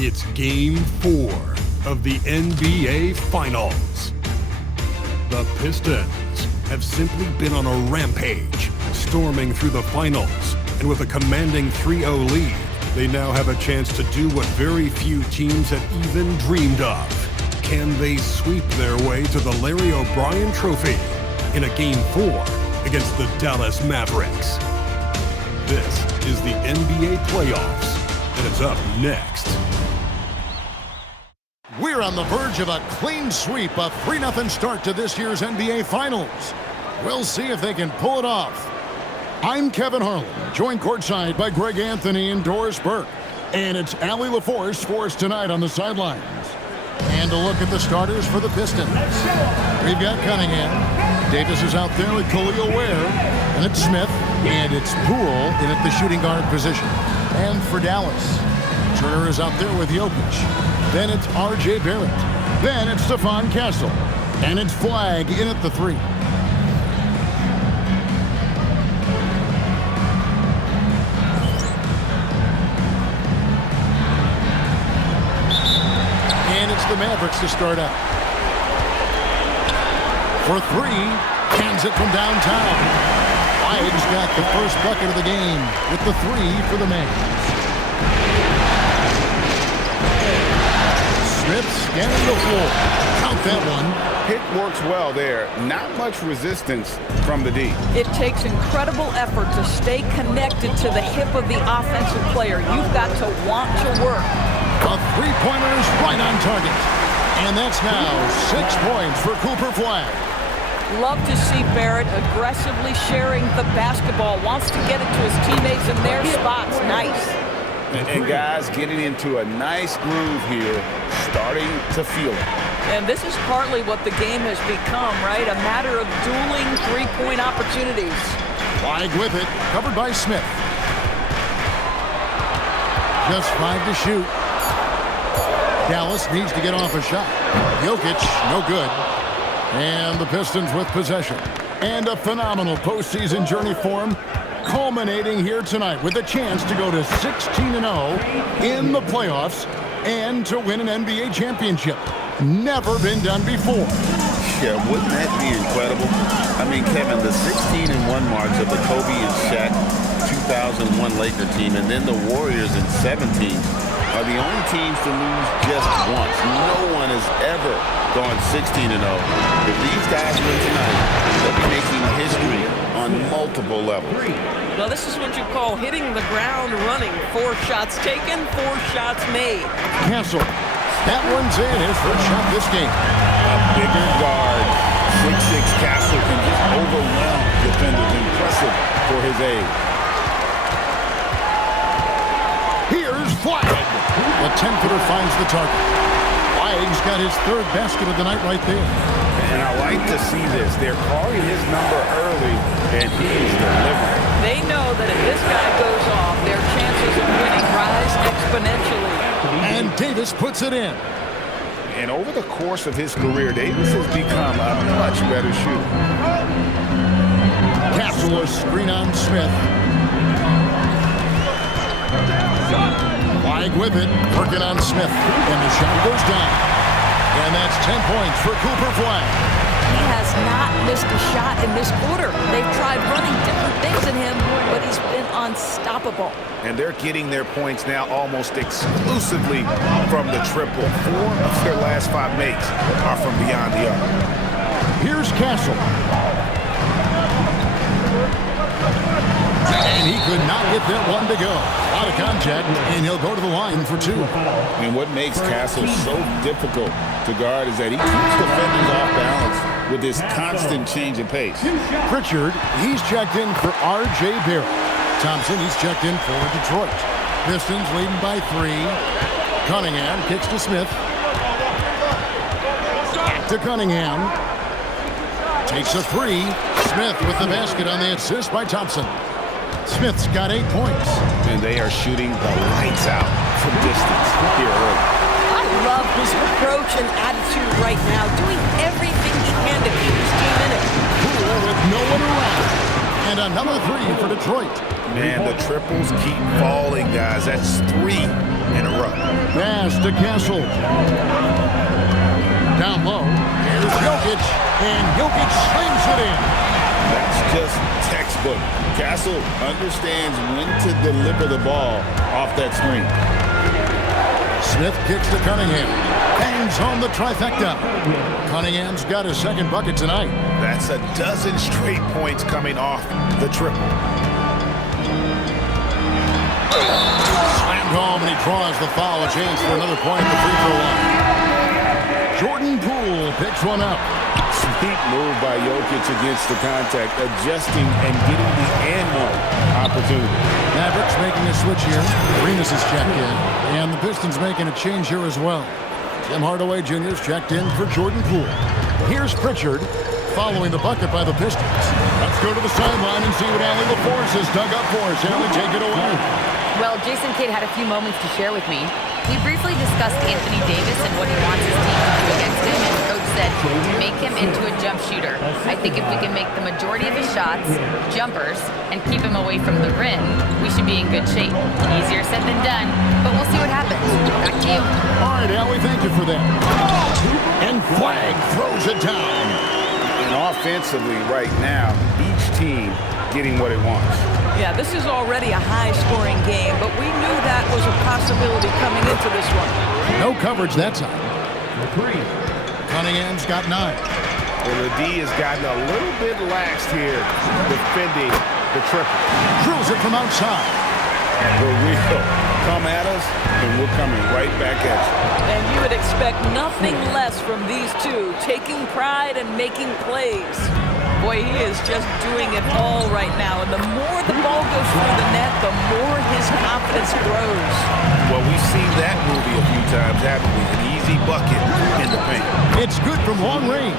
It's Game 4 of the NBA Finals. The Pistons have simply been on a rampage, storming through the finals. And with a commanding 3-0 lead, they now have a chance to do what very few teams have even dreamed of. Can they sweep their way to the Larry O'Brien Trophy in a Game 4 against the Dallas Mavericks? This is the NBA playoffs, and it's up next. We're on the verge of a clean sweep, a 3-0 start to this year's NBA Finals. We'll see if they can pull it off. I'm Kevin Harlan, joined courtside by Greg Anthony and Doris Burke. And it's Allie LaForce for us tonight on the sidelines. And a look at the starters for the Pistons. We've got Cunningham. Davis is out there with Khalil Ware. And it's Smith. And it's Poole in at the shooting guard position. And for Dallas, Turner is out there with Jokic. Then it's R.J. Barrett. Then it's Stephon Castle. And it's Flagg in at the 3. And it's the Mavericks to start out. For 3, hands it from downtown. Flagg's got the first bucket of the game with the 3 for the Mavs. Smith scanning the floor. Count that one. Pick works well there. Not much resistance from the D. It takes incredible effort to stay connected to the hip of the offensive player. You've got to want to work. A three-pointer is right on target. And that's now 6 points for Cooper Flagg. Love to see Barrett aggressively sharing the basketball. Wants to get it to his teammates in their spots. Nice. And guys getting into a nice groove here, starting to feel it. And this is partly what the game has become, right? A matter of dueling three-point opportunities. Flagg with it, covered by Smith. Just 5 to shoot. Dallas needs to get off a shot. Jokic, no good. And the Pistons with possession. And a phenomenal postseason journey for him, culminating here tonight with a chance to go to 16-0 in the playoffs and to win an NBA championship. Never been done before. Yeah, wouldn't that be incredible? I mean, Kevin, the 16-1 marks of the Kobe and Shaq 2001 Laker team, and then the Warriors in 17 are the only teams to lose just once. No one has ever gone 16-0. If these guys win tonight, they'll be making history on multiple levels. Well, this is what you call hitting the ground running. 4 shots taken, 4 shots made. Castle. That one's in. His first shot this game. A bigger guard, 6'6" Castle can just overwhelm defenders. Impressive for his age. Here's Flagg. The 10-footer finds the target. Flagg's got his 3rd basket of the night right there. And I like to see this. They're calling his number early, and he's delivering. They know that if this guy goes off, their chances of winning rise exponentially. And Davis puts it in. And over the course of his career, Davis has become a much better shooter. Castle, a screen on Smith. Flagg with it, working on Smith. And the shot goes down. And that's 10 points for Cooper Flagg. He has not missed a shot in this quarter. They've tried running different things in him, but he's been unstoppable. And they're getting their points now almost exclusively from the triple. 4 of their last 5 makes are from beyond the arc. Here's Castle. And he could not get that one to go. Out of contact, and he'll go to the line for 2. And what makes Castle so difficult to guard is that he keeps defenders off balance with this constant change of pace. Pritchard, he's checked in for R.J. Barrett. Thompson, he's checked in for Detroit. Pistons leading by 3. Cunningham kicks to Smith. Back to Cunningham. Takes a 3. Smith with the basket on the assist by Thompson. Smith's got 8 points. And they are shooting the lights out from distance here early. I love his approach and attitude right now, doing everything he can to keep his team in it. Poole with no one around. And another 3 for Detroit. Man, the triples keep falling, guys. That's 3 in a row. Pass to Castle. Down low. Here's Jokic. And Jokic slings it in. That's just textbook. Castle understands when to deliver the ball off that screen. Smith kicks to Cunningham. Bangs home the trifecta. Cunningham's got his second bucket tonight. That's a dozen straight points coming off the triple. Slammed home, and he draws the foul. A chance for another point at the free throw line. Jordan Poole picks one up. Sweet move by Jokic against the contact, adjusting and getting the and-one opportunity. Mavericks making a switch here. Arenas is checked in. And the Pistons making a change here as well. Tim Hardaway Jr. is checked in for Jordan Poole. Here's Pritchard following the bucket by the Pistons. Let's go to the sideline and see what Allie LaForce has dug up for us. Allie, take it away. Well, Jason Cade had a few moments to share with me. We briefly discussed Anthony Davis and what he wants his team to do against him, and Coach said, make him into a jump shooter. I think if we can make the majority of his shots jumpers and keep him away from the rim, we should be in good shape. Easier said than done, but we'll see what happens. Back to you. All right, Allie, thank you for that. And Flag throws it down. And offensively right now, each team getting what it wants. Yeah, this is already a high-scoring game, but we knew that was a possibility coming into this one. No coverage that time. Cunningham's got 9. Well, the D has gotten a little bit laxed here defending the triple. Drills it from outside. But we'll come at us, and we're coming right back at you. And you would expect nothing less from these two, taking pride and making plays. Boy, he is just doing it all right now. And the more the ball goes through the net, the more his confidence grows. Well, we've seen that movie a few times, haven't we? An easy bucket in the paint. It's good from long range.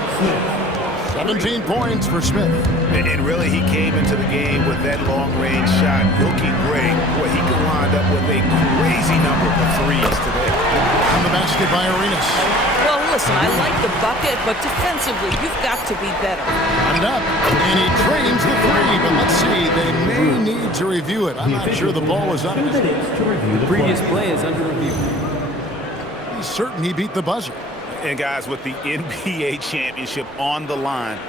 17 points for Smith. And really, he came into the game with that long-range shot looking great. Boy, he could wind up with a crazy number of threes today. On the basket by Arenas. Well, listen, I like the bucket, but defensively, you've got to be better. Got it up. And he drains the 3, but let's see. They may need to review it. I'm not sure the ball was up. The previous play is under review. He's certain he beat the buzzer. And guys, with the NBA championship on the line,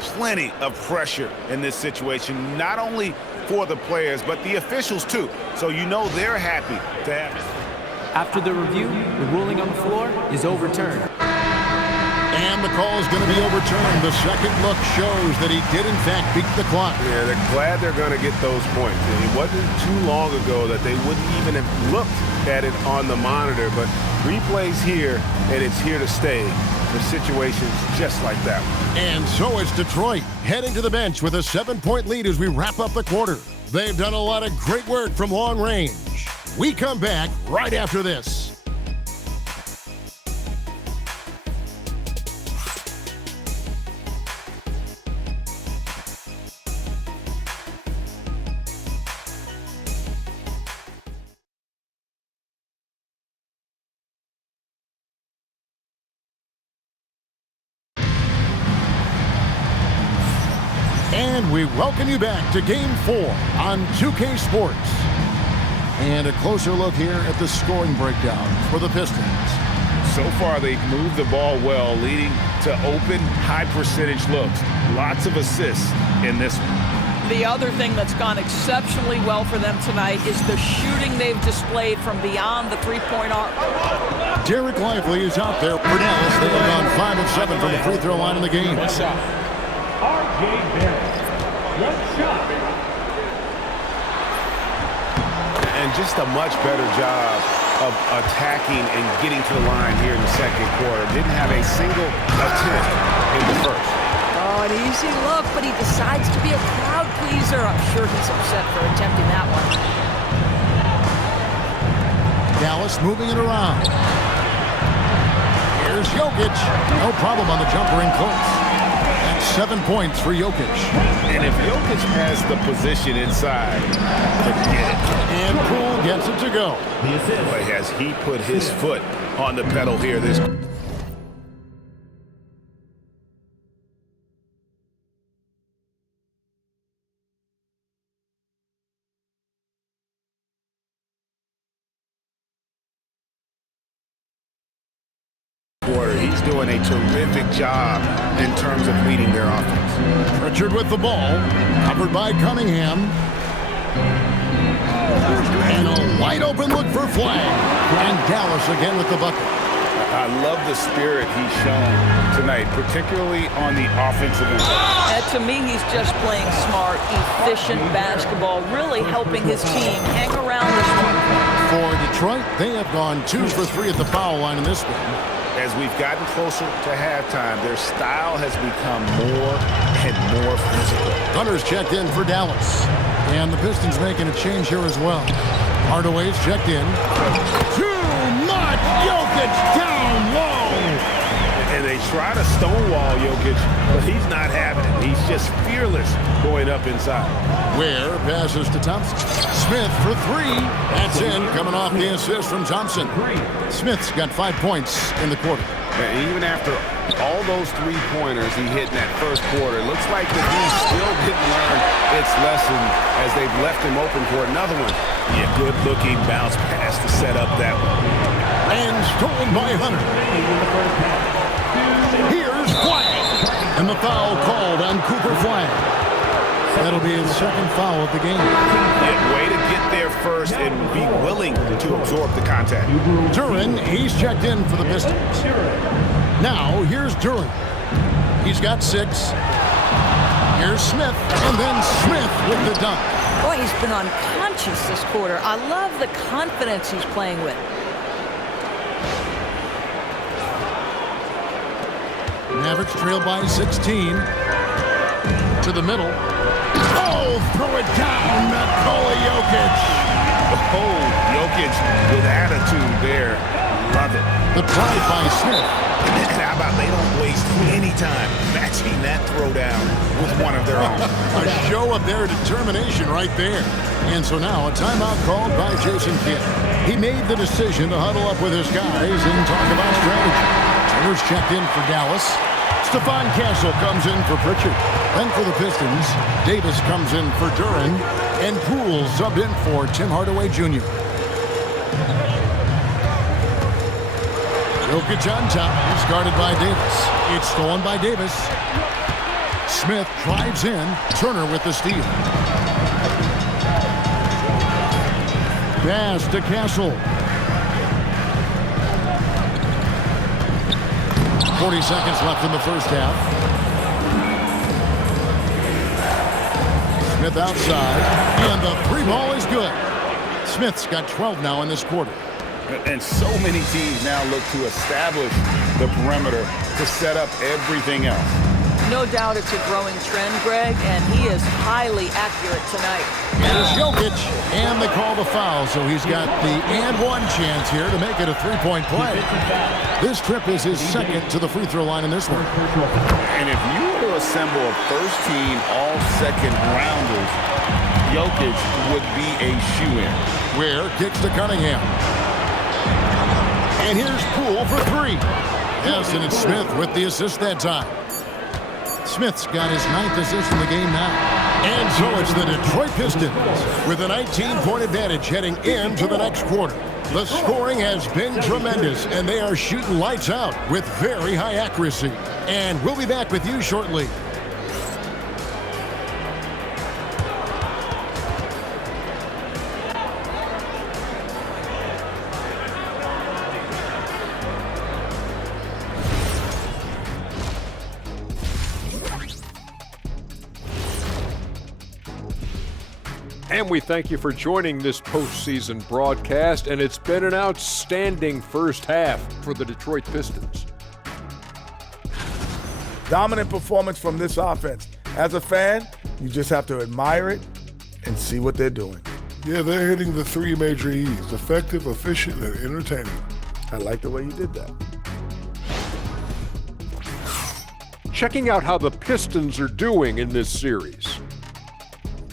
plenty of pressure in this situation, not only for the players, but the officials too. So you know they're happy to have it. After the review, the ruling on the floor is overturned. And the call is going to be overturned. The second look shows that he did, in fact, beat the clock. Yeah, they're glad they're going to get those points. And it wasn't too long ago that they wouldn't even have looked at it on the monitor, but replay's here, and it's here to stay for situations just like that one. And so is Detroit, heading to the bench with a 7-point lead as we wrap up the quarter. They've done a lot of great work from long range. We come back right after this. And we welcome you back to Game 4 on 2K Sports. And a closer look here at the scoring breakdown for the Pistons. So far, they've moved the ball well, leading to open, high-percentage looks. Lots of assists in this one. The other thing that's gone exceptionally well for them tonight is the shooting they've displayed from beyond the three-point arc. Derek Lively is out there for Dallas. They have gone 5 of 7 from the free throw line in the game. R.J. Barrett. One shot. And just a much better job of attacking and getting to the line here in the second quarter. Didn't have a single attempt in the first. Oh, an easy look, but he decides to be a crowd pleaser. I'm sure he's upset for attempting that one. Dallas moving it around. Here's Jokic. No problem on the jumper in close. That's 7 points for Jokic. And if Jokic has the position inside, forget it. And Poole gets it to go. Boy, has he put his foot on the pedal here this he's doing a terrific job in terms of leading their offense. Pritchard with the ball, covered by Cunningham. And a wide open look for Flag. And Dallas again with the bucket. I love the spirit he's shown tonight, particularly on the offensive end. And to me, he's just playing smart, efficient basketball, really helping his team hang around this one. For Detroit, they have gone 2 for 3 at the foul line in this one. As we've gotten closer to halftime, their style has become more and more physical. Hunter's checked in for Dallas. And the Pistons making a change here as well. Hardaway's checked in. Too much! Jokic down low! And they try to stonewall Jokic, but he's not having it. He's just fearless going up inside. Ware passes to Thompson. Smith for 3. That's in, coming off the assist from Thompson. Smith's got 5 points in the quarter. And even after all those three-pointers he hit in that first quarter, it looks like that he still didn't learn its lesson as they've left him open for another one. Yeah, good-looking bounce pass to set up that one. And stolen by Hunter. Here's Flag. And the foul called on Cooper Flag. That'll be his second foul of the game. Yeah, way to get there first and be willing to absorb the contact. Duren, he's checked in for the Pistons. Now, here's Duren. He's got 6. Here's Smith, and then Smith with the dunk. Boy, he's been unconscious this quarter. I love the confidence he's playing with. Mavericks trail by 16. To the middle. Oh, throw it down, Nikola Jokic. Oh, Jokic with attitude there. Love it. The drive by Smith. And how about they don't waste any time matching that throwdown with one of their own. A show of their determination right there. And so now a timeout called by Jason Kidd. He made the decision to huddle up with his guys and talk about strategy. Turner's checked in for Dallas. Stephon Castle comes in for Pritchard. Then for the Pistons, Davis comes in for Duren. And Poole subbed in for Tim Hardaway Jr. Jokic on top. He's guarded by Davis. It's stolen by Davis. Smith drives in. Turner with the steal. Pass to Castle. 40 seconds left in the first half. Smith outside. And the 3 ball is good. Smith's got 12 now in this quarter. And so many teams now look to establish the perimeter to set up everything else. No doubt it's a growing trend, Greg, and he is highly accurate tonight. There's Jokic, and they call the foul, so he's got the and-one chance here to make it a 3-point play. This trip is his second to the free throw line in this one. And if you were to assemble a first-team all-second rounders, Jokic would be a shoe-in. Ware kicks to Cunningham. And here's Poole for 3. Yes, and it's Smith with the assist that time. Smith's got his 9th assist in the game now. And so it's the Detroit Pistons with a 19-point advantage heading into the next quarter. The scoring has been tremendous, and they are shooting lights out with very high accuracy. And we'll be back with you shortly. And we thank you for joining this postseason broadcast, and it's been an outstanding first half for the Detroit Pistons. Dominant performance from this offense. As a fan, you just have to admire it and see what they're doing. Yeah, they're hitting the 3 major E's: effective, efficient, and entertaining. I like the way you did that. Checking out how the Pistons are doing in this series.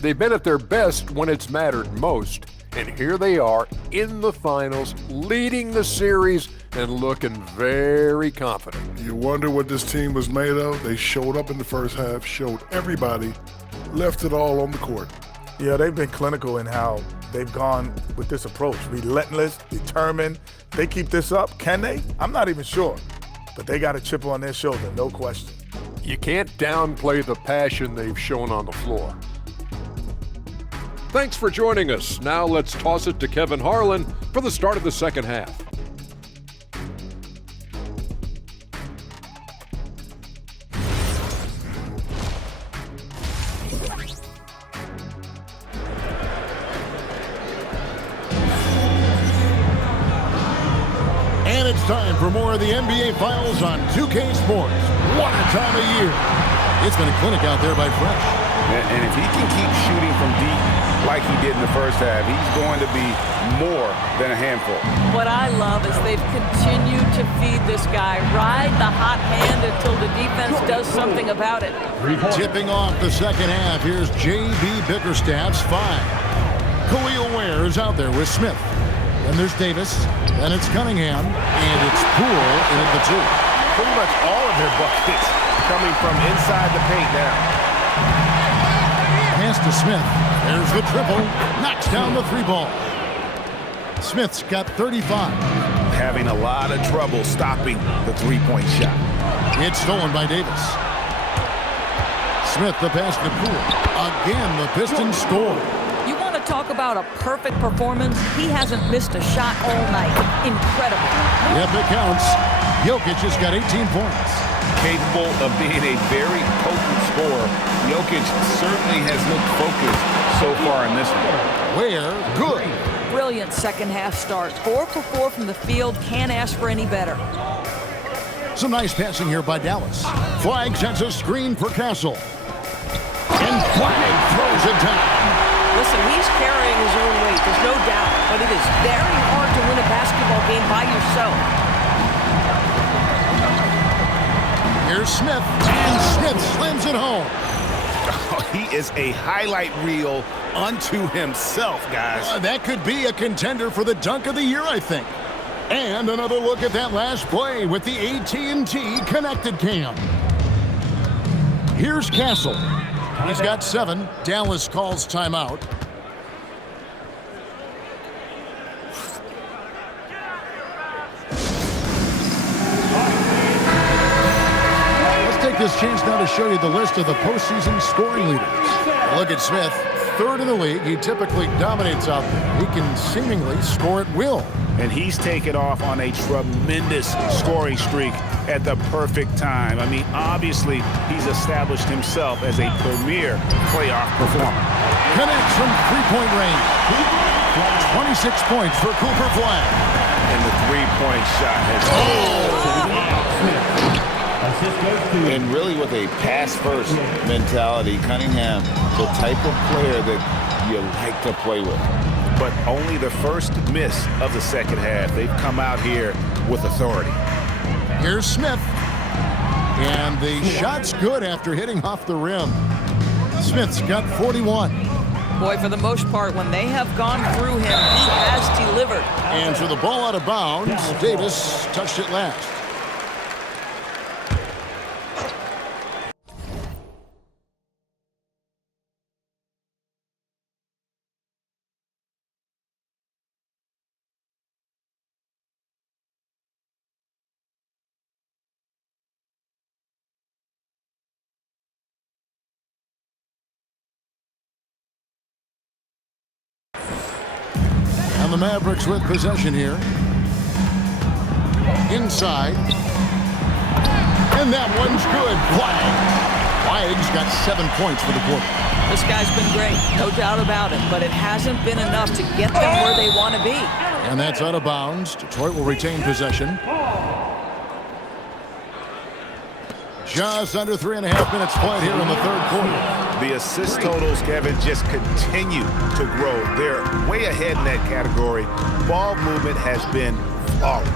They've been at their best when it's mattered most, and here they are in the finals, leading the series and looking very confident. You wonder what this team was made of? They showed up in the first half, showed everybody, left it all on the court. Yeah, they've been clinical in how they've gone with this approach. Relentless, determined. They keep this up. Can they? I'm not even sure. but they got a chip on their shoulder, no question. You can't downplay the passion they've shown on the floor. Thanks for joining us. Now let's toss it to Kevin Harlan for the start of the second half. And it's time for more of the NBA Finals on 2K Sports. What a time of year. It's been a clinic out there by Fresh. And if he can keep shooting from deep like he did in the first half, he's going to be more than a handful. What I love is they've continued to feed this guy, ride the hot hand until the defense does something about it. Tipping off the second half, here's J.B. Bickerstaff's 5. Khalil Ware is out there with Smith. Then there's Davis, then it's Cunningham, and it's Poole in at the 2. Pretty much all of their buckets coming from inside the paint now. Pass to Smith. There's the triple. Knocks down the 3-ball. Smith's got 35. Having a lot of trouble stopping the three-point shot. It's stolen by Davis. Smith the pass to Poole. Again, the Pistons score. You want to talk about a perfect performance? He hasn't missed a shot all night. Incredible. Yep, it counts. Jokic has got 18 points. Capable of being a very potent scorer, Jokic certainly has looked focused so far in this one. Ware, good. Brilliant second half start. 4 for 4 from the field. Can't ask for any better. Some nice passing here by Dallas. Flag sets a screen for Castle. And Flag throws it down. Listen, he's carrying his own weight, there's no doubt, but it is very hard to win a basketball game by yourself. Here's Smith, and Smith slams it home. Oh, he is a highlight reel unto himself, guys. That could be a contender for the dunk of the year, I think. And another look at that last play with the AT&T connected cam. Here's Castle. He's got 7. Dallas calls timeout. Take this chance now to show you the list of the postseason scoring leaders. Look at Smith, 3rd in the league. He typically dominates out there. He can seemingly score at will. And he's taken off on a tremendous scoring streak at the perfect time. I mean, obviously, he's established himself as a premier playoff performer. Connects from 3-point range. 26 points for Cooper Flag. And the 3-point shot has... And really with a pass-first mentality, Cunningham, the type of player that you like to play with. But only the first miss of the second half. They've come out here with authority. Here's Smith. And the shot's good after hitting off the rim. Smith's got 41. Boy, for the most part, when they have gone through him, he has delivered. And for the ball out of bounds, Davis touched it last. And the Mavericks with possession here. Inside. And that one's good. Flag's got 7 points for the quarter. This guy's been great, no doubt about it, but it hasn't been enough to get them where they want to be. And that's out of bounds. Detroit will retain possession. Just under 3.5 minutes played here in the third quarter. The assist totals, Kevin, just continue to grow. They're way ahead in that category. Ball movement has been flawless.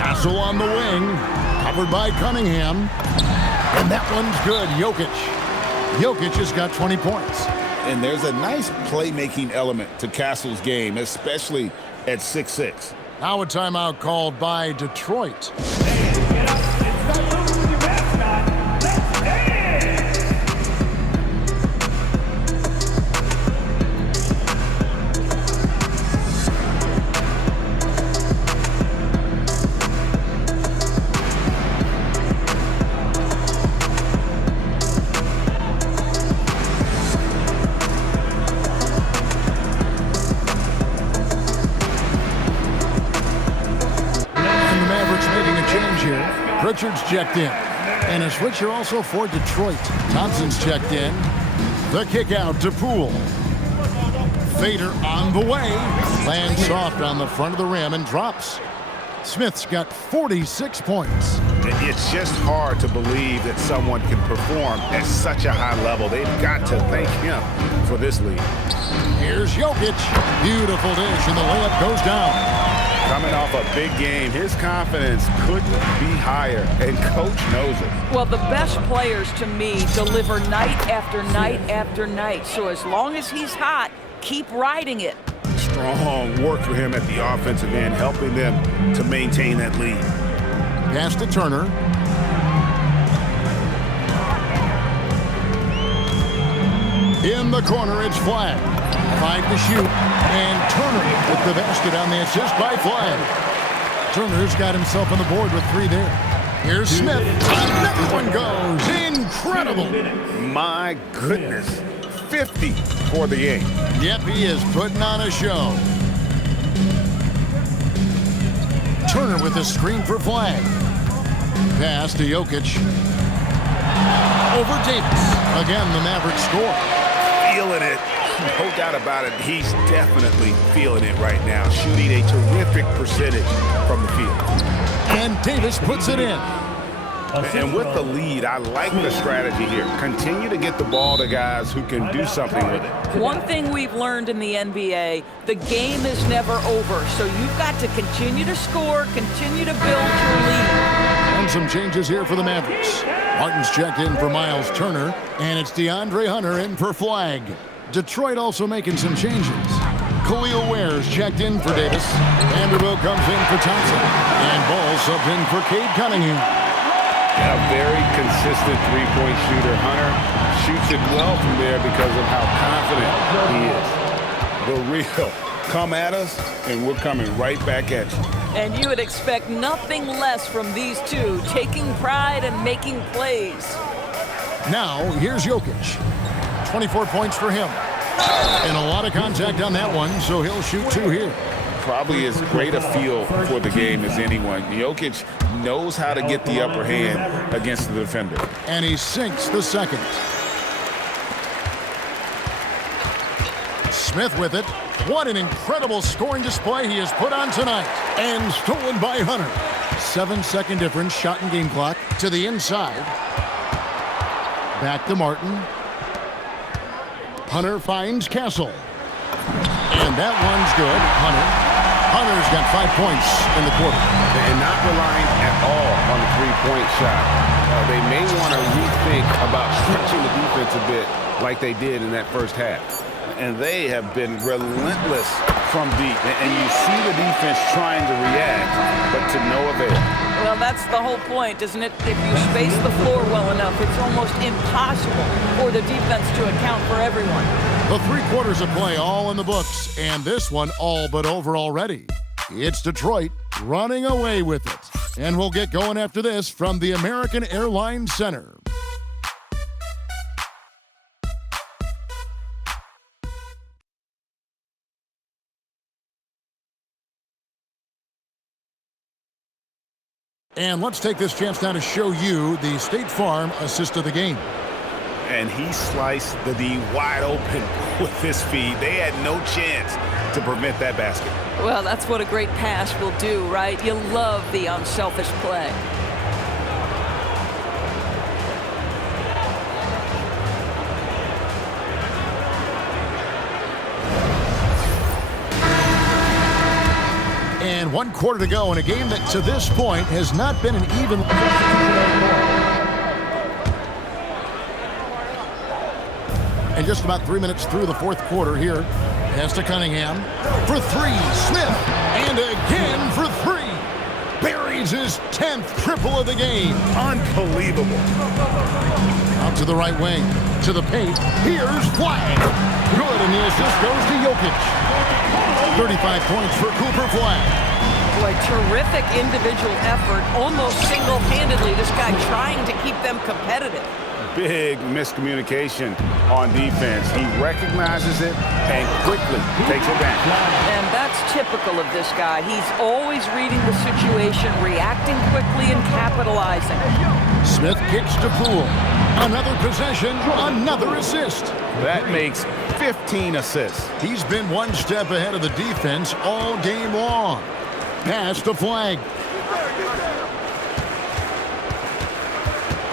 Castle on the wing, covered by Cunningham. And that one's good. Jokic has got 20 points. And there's a nice playmaking element to Castle's game, especially at 6'6". Now a timeout called by Detroit. Pritchard's checked in. And a switcher also for Detroit. Thompson's checked in. The kick out to Poole. Fader on the way. Lands soft on the front of the rim and drops. Smith's got 46 points. It's just hard to believe that someone can perform at such a high level. They've got to thank him for this lead. Here's Jokic. Beautiful dish, and the layup goes down. Coming off a big game, his confidence couldn't be higher, and Coach knows it. Well, the best players, to me, deliver night after night after night. So as long as he's hot, keep riding it. Strong work for him at the offensive end, helping them to maintain that lead. Pass to Turner. In the corner, it's Flag. 5 to shoot. And Turner with the basket on the assist by Flag. Turner's got himself on the board with 3 there. Here's Smith. Another one goes. Incredible. My goodness. 50 for the game. Yep, he is putting on a show. Turner with a screen for Flag. Pass to Jokic. Over Davis. Again, the Mavericks score. Feeling it. No doubt about it. He's definitely feeling it right now. Shooting a terrific percentage from the field. And Davis puts it in. And with the lead, I like the strategy here. Continue to get the ball to guys who can do something with it. One thing we've learned in the NBA, the game is never over. So you've got to continue to score, continue to build your lead. And some changes here for the Mavericks. Martin's checked in for Miles Turner, and it's DeAndre Hunter in for Flag. Detroit also making some changes. Khalil Ware's checked in for Davis. Vanderbilt comes in for Thompson. And Ball subbed in for Cade Cunningham. A very consistent three-point shooter. Hunter shoots it well from there because of how confident he is. The real come at us, and we're coming right back at you. And you would expect nothing less from these two, taking pride and making plays. Now, here's Jokic. 24 points for him. And a lot of contact on that one, so he'll shoot 2 here. Probably as great a feel for the game as anyone. Jokic knows how to get the upper hand against the defender. And he sinks the second. Smith with it. What an incredible scoring display he has put on tonight. And stolen by Hunter. 7-second difference, shot and game clock to the inside. Back to Martin. Hunter finds Castle. And that one's good. Hunter's got 5 points in the quarter. And not relying at all on the three-point shot. They may want to rethink about stretching the defense a bit like they did in that first half. And they have been relentless from deep. And you see the defense trying to react, but to no avail. Well, that's the whole point, isn't it? If you space the floor well enough, it's almost impossible for the defense to account for everyone. The 3 quarters of play all in the books, and this one all but over already. It's Detroit running away with it. And we'll get going after this from the American Airlines Center. And let's take this chance now to show you the State Farm assist of the game. And he sliced the D wide open with his feet. They had no chance to prevent that basket. Well, that's what a great pass will do, right? You love the unselfish play. And 1 quarter to go in a game that to this point has not been an even. And just about 3 minutes through the 4th quarter here. Pass to Cunningham for 3. Smith, and again for 3. Buries his 10th triple of the game. Unbelievable. Out to the right wing, to the paint. Here's Flag. Good, and the assist goes to Jokic. 35 points for Cooper Flag. Boy, terrific individual effort, almost single-handedly. This guy trying to keep them competitive. Big miscommunication on defense. He recognizes it and quickly takes it back. And that's typical of this guy. He's always reading the situation, reacting quickly, and capitalizing. Smith kicks to Poole. Another possession, another assist. That makes 15 assists. He's been one step ahead of the defense all game long. Pass to Flag.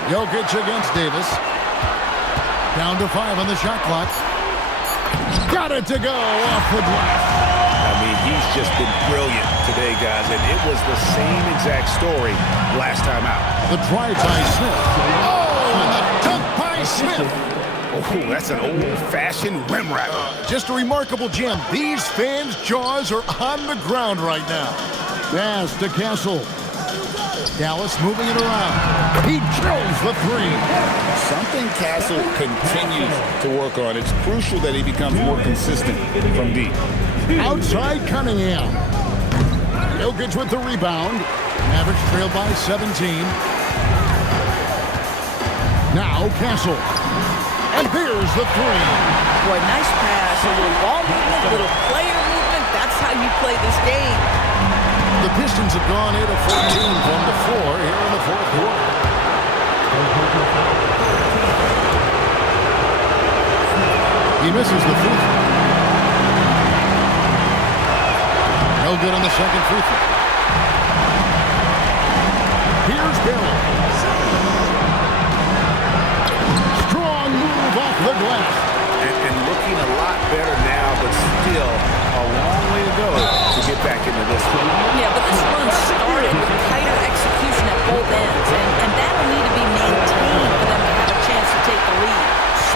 Jokic against Davis. Down to 5 on the shot clock. Got it to go off the glass. I mean, he's just been brilliant today, guys, and it was the same exact story last time out. The drive by Smith. Oh, and the dunk by Smith. Oh, that's an old-fashioned rim wrap. Just a remarkable gem. These fans' jaws are on the ground right now. Pass to Castle. Dallas moving it around. He drills the three. Something Castle continues to work on. It's crucial that he becomes more consistent from deep. Outside Cunningham. Jokic with the rebound. Mavericks trailed by 17. Now Castle. And there's the three. Boy, nice pass. A little ball movement, a little player movement. That's how you play this game. The Pistons have gone 8 of 14 from the floor here in the fourth quarter. He misses the free throw. No good on the second free throw. Here's Barrett. Strong move off the glass. And looking a lot better now, but still a long way to go to get back into this one. Yeah, but this run started with tighter execution at both ends, and that will need to be maintained for them to have a chance to take the lead.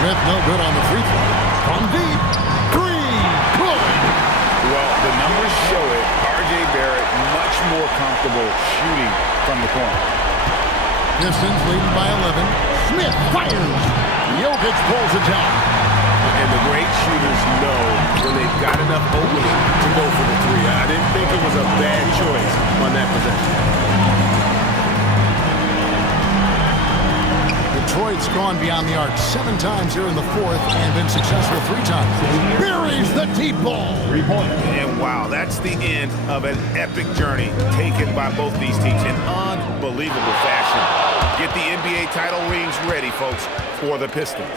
Smith no good on the free throw. From deep. Three. Good. Well, the numbers show it. R.J. Barrett much more comfortable shooting from the corner. Pistons leading by 11. Smith fires. Jokic pulls it down. And the great shooters know when they've got enough opening to go for the three. I didn't think it was a bad choice on that possession. Detroit's gone beyond the arc 7 times here in the fourth and been successful 3 times. Buries the deep ball. 3-point. And wow, that's the end of an epic journey taken by both these teams in unbelievable fashion. Get the NBA title rings ready, folks, for the Pistons.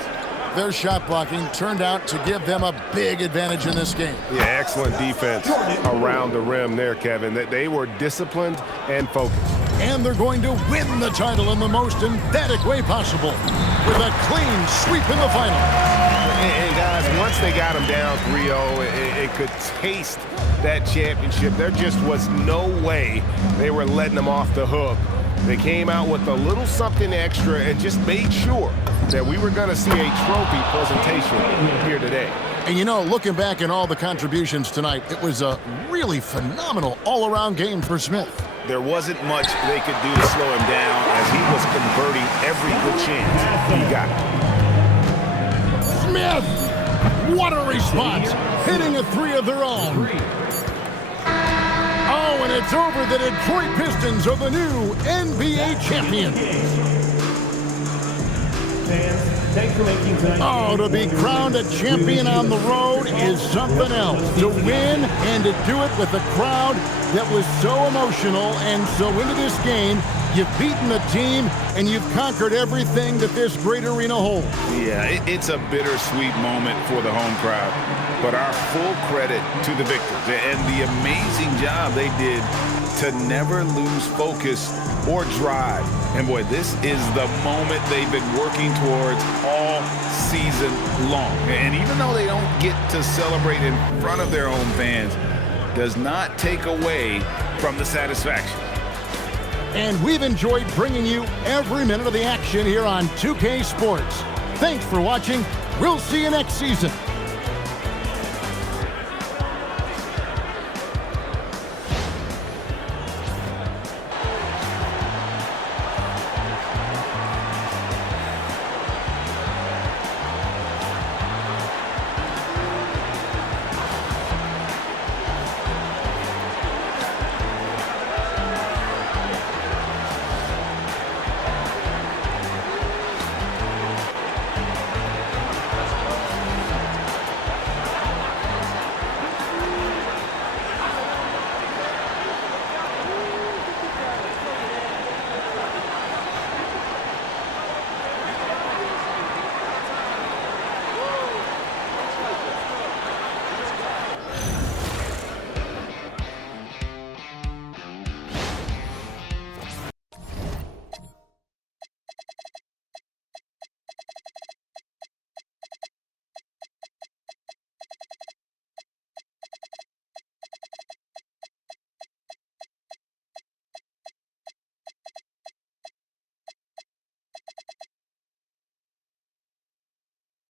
Their shot blocking turned out to give them a big advantage in this game. Yeah, excellent defense around the rim there, Kevin. They were disciplined and focused. And they're going to win the title in the most emphatic way possible with a clean sweep in the final. And guys, once they got them down 3-0, it could taste that championship. There just was no way they were letting them off the hook. They came out with a little something extra and just made sure that we were going to see a trophy presentation here today. And you know, looking back at all the contributions tonight, it was a really phenomenal all-around game for Smith. There wasn't much they could do to slow him down as he was converting every good chance he got. Smith! What a response! Hitting a 3 of their own. Oh, and it's over. The Detroit Pistons are the new NBA champions. Oh, to be crowned a champion on the road is something else. To win and to do it with a crowd that was so emotional and so into this game, you've beaten the team and you've conquered everything that this great arena holds. Yeah, it's a bittersweet moment for the home crowd, but our full credit to the victors and the amazing job they did to never lose focus or drive. And boy, this is the moment they've been working towards all season long. And even though they don't get to celebrate in front of their home fans, does not take away from the satisfaction. And we've enjoyed bringing you every minute of the action here on 2K Sports. Thanks for watching. We'll see you next season.